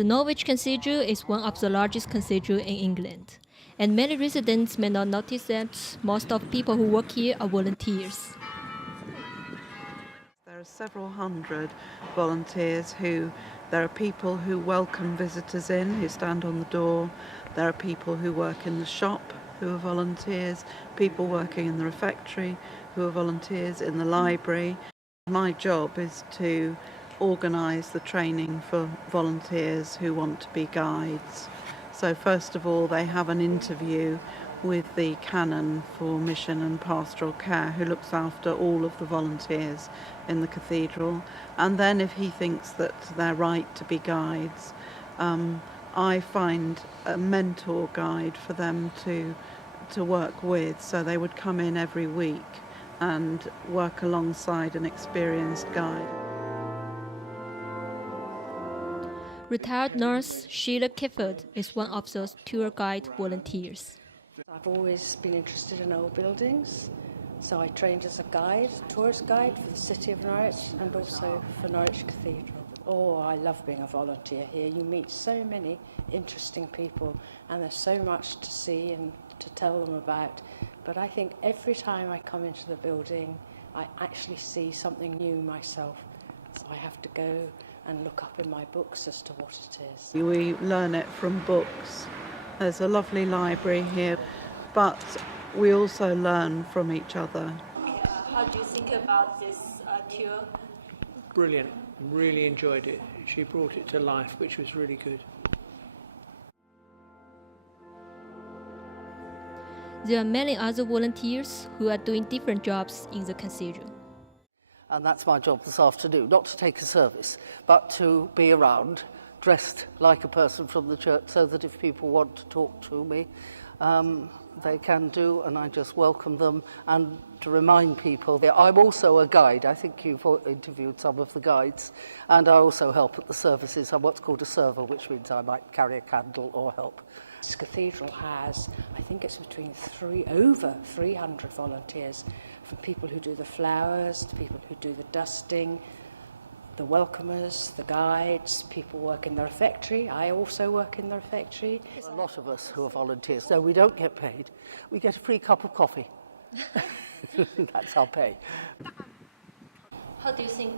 The Norwich Cathedral is one of the largest cathedrals in England, and many residents may not notice that most of the people who work here are volunteers. There are several hundred volunteers there are people who welcome visitors in, who stand on the door. There are people who work in the shop who are volunteers, people working in the refectory who are volunteers, in the library. My job is to organise the training for volunteers who want to be guides. So first of all, they have an interview with the canon for mission and pastoral care, who looks after all of the volunteers in the cathedral. And then if he thinks that they're right to be guides, I find a mentor guide for them to work with. So they would come in every week and work alongside an experienced guide. Retired nurse Sheila Kefford is one of those tour guide volunteers. I've always been interested in old buildings, so I trained as a guide, tourist guide for the city of Norwich and also for Norwich Cathedral. Oh, I love being a volunteer here. You meet so many interesting people and there's so much to see and to tell them about. But I think every time I come into the building, I actually see something new myself. So I have to go and look up in my books as to what it is. We learn it from books. There's a lovely library here, but we also learn from each other. How do you think about this tour? Brilliant, really enjoyed it. She brought it to life, which was really good. There are many other volunteers who are doing different jobs in the cathedral. And that's my job this afternoon, not to take a service, but to be around, dressed like a person from the church, so that if people want to talk to me, they can do, and I just welcome them. And to remind people, I'm also a guide. I think you've interviewed some of the guides, and I also help at the services. I'm what's called a server, which means I might carry a candle or help. This cathedral has, I think it's over 300 volunteers, from people who do the flowers, to people who do the dusting, the welcomers, the guides, people work in the refectory. I also work in the refectory. A lot of us who are volunteers, so we don't get paid. We get a free cup of coffee. That's our pay. How do you think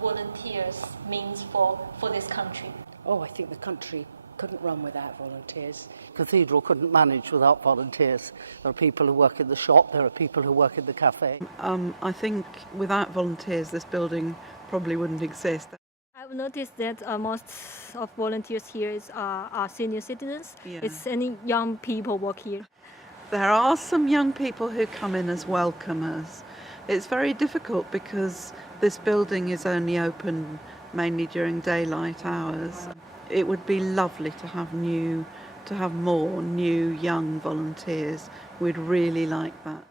volunteers means for this country? Oh, I think the country couldn't run without volunteers. Cathedral couldn't manage without volunteers. There are people who work in the shop, there are people who work in the cafe. I think without volunteers this building probably wouldn't exist. I've noticed that most of volunteers here are senior citizens. Yeah. Is any young people work here? There are some young people who come in as welcomers. It's very difficult because this building is only open mainly during daylight hours. It would be lovely to have more new young volunteers. We'd really like that.